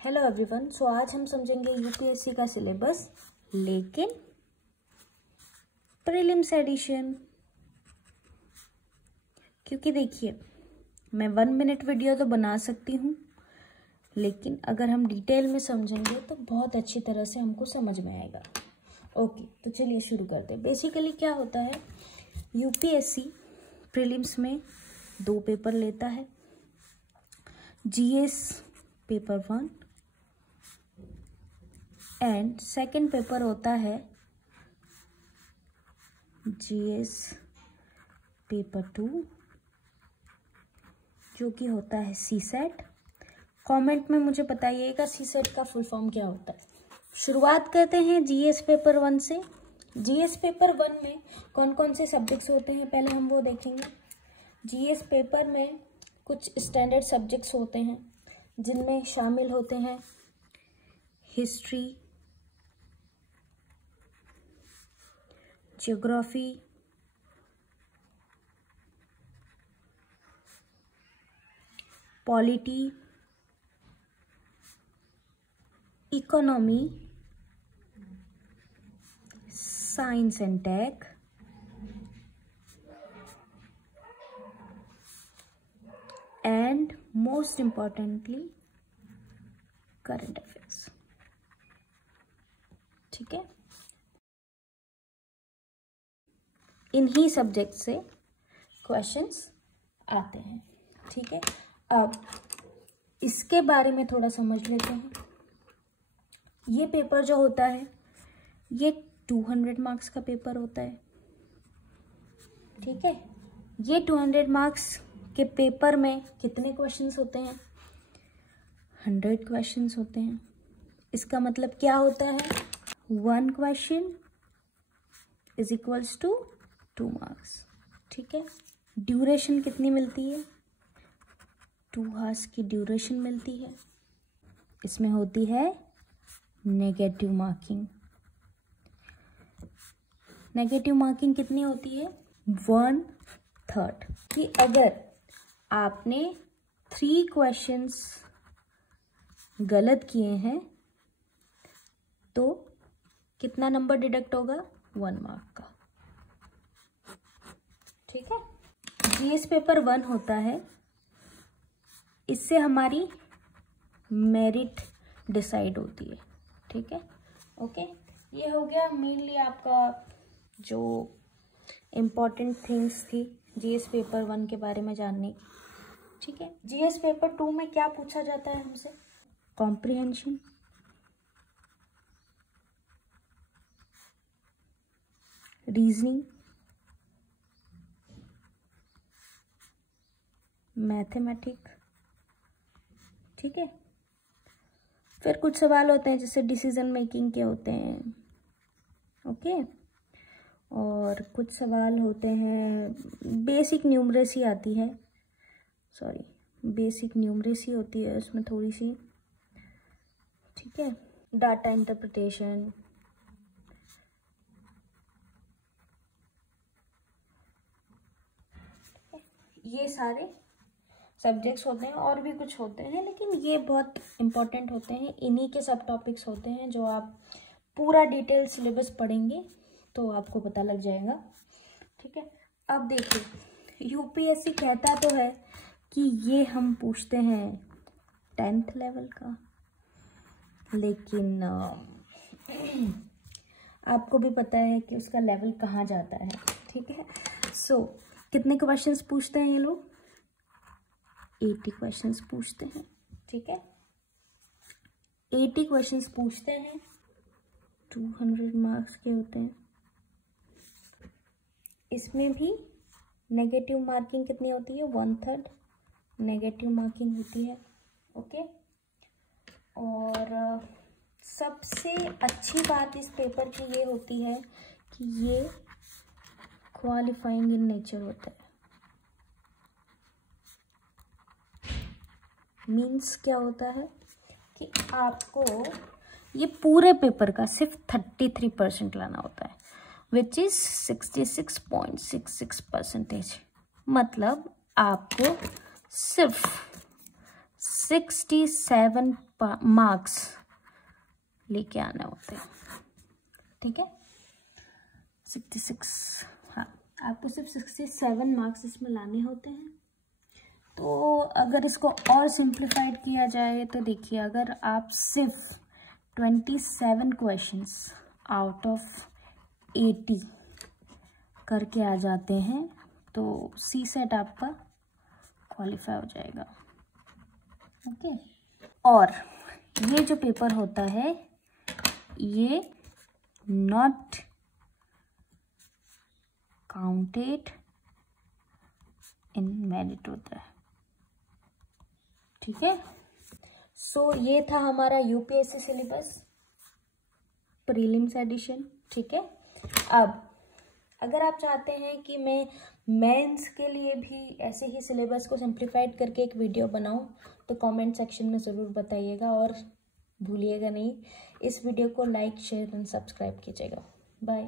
Hello everyone. सो आज हम समझेंगे यूपीएससी का सिलेबस, लेकिन प्रीलिम्स एडिशन। क्योंकि देखिए, मैं 1 मिनट वीडियो तो बना सकती हूँ, लेकिन अगर हम डिटेल में समझेंगे तो बहुत अच्छी तरह से हमको समझ में आएगा। ओके, तो चलिए शुरू करते हैं। बेसिकली क्या होता है, यूपीएससी प्रीलिम्स में 2 पेपर लेता है। GS paper 1 and second paper होता है जीएस पेपर 2, जो कि होता है सीसेट। कमेंट में मुझे बताइएगा सीसेट का फुल फॉर्म क्या होता है। शुरुआत करते हैं जीएस पेपर 1 से। जीएस पेपर 1 में कौन कौन से सब्जेक्ट्स होते हैं पहले हम वो देखेंगे। जीएस पेपर में कुछ स्टैंडर्ड सब्जेक्ट्स होते हैं, जिनमें शामिल होते हैं history, geography, polity, economy, science and tech, and most importantly current affairs. ठीक है, इन्हीं सब्जेक्ट से क्वेश्चंस आते हैं। ठीक है, अब इसके बारे में थोड़ा समझ लेते हैं। ये पेपर जो होता है ये 200 मार्क्स का पेपर होता है। ठीक है, ये 200 मार्क्स के पेपर में कितने क्वेश्चंस होते हैं? 100 क्वेश्चंस होते हैं। इसका मतलब क्या होता है, 1 question is equals to 2 marks. ठीक है, ड्यूरेशन कितनी मिलती है? 2 आवर्स की ड्यूरेशन मिलती है। इसमें होती है नेगेटिव मार्किंग। नेगेटिव मार्किंग कितनी होती है? 1/3। कि अगर आपने 3 क्वेश्चंस गलत किए हैं तो कितना नंबर डिडक्ट होगा? 1 मार्क का। ठीक है, जीएस पेपर 1 होता है, इससे हमारी मेरिट डिसाइड होती है। ठीक है, ओके, ये हो गया मेनली आपका जो इम्पोर्टेंट थिंग्स थी जीएस पेपर 1 के बारे में जानने की। ठीक है, जीएस पेपर 2 में क्या पूछा जाता है हमसे? Comprehension, reasoning, mathematics. ठीक है, फिर कुछ सवाल होते हैं जैसे डिसीजन मेकिंग के होते हैं। ओके, और कुछ सवाल होते हैं बेसिक न्यूमरेसी आती है, बेसिक न्यूमरेसी होती है उसमें थोड़ी सी। ठीक है, डाटा इंटरप्रिटेशन, ये सारे सब्जेक्ट्स होते हैं। और भी कुछ होते हैं, लेकिन ये बहुत इम्पोर्टेंट होते हैं। इन्हीं के सब टॉपिक्स होते हैं जो आप पूरा डिटेल सिलेबस पढ़ेंगे तो आपको पता लग जाएगा। ठीक है, अब देखिए, यूपीएससी कहता तो है कि ये हम पूछते हैं 10th लेवल का, लेकिन आपको भी पता है कि उसका लेवल कहाँ जाता है। ठीक है, सो कितने क्वेश्चंस पूछते हैं ये लोग? 80 क्वेश्चंस पूछते हैं। ठीक है, 80 क्वेश्चंस पूछते हैं, 200 मार्क्स के होते हैं। इसमें भी नेगेटिव मार्किंग कितनी होती है? 1/3 नेगेटिव मार्किंग होती है। ओके, और सबसे अच्छी बात इस पेपर की ये होती है कि ये क्वालिफाइंग इन नेचर होता है। मीन्स क्या होता है कि आपको ये पूरे पेपर का सिर्फ 33% लाना होता है, विच इज 66.66%। मतलब आपको सिर्फ 67 मार्क्स लेके आने होते हैं, ठीक है। 66, हाँ, आपको सिर्फ 67 मार्क्स इसमें लाने होते हैं। तो अगर इसको और सिंप्लीफाइड किया जाए तो देखिए, अगर आप सिर्फ 27 क्वेश्चंस आउट ऑफ 80 करके आ जाते हैं तो सी सेट आपका क्वालिफाई हो जाएगा, ओके। और ये जो पेपर होता है ये नॉट काउंटेड इन मेरिट होता है, ठीक है। सो ये था हमारा यूपीएससी सिलेबस प्रीलिम्स एडिशन, ठीक है। अब अगर आप चाहते हैं कि मैं मेंस के लिए भी ऐसे ही सिलेबस को सिंप्लीफाइड करके एक वीडियो बनाऊं तो कमेंट सेक्शन में ज़रूर बताइएगा, और भूलिएगा नहीं इस वीडियो को लाइक, शेयर एंड सब्सक्राइब कीजिएगा। बाय।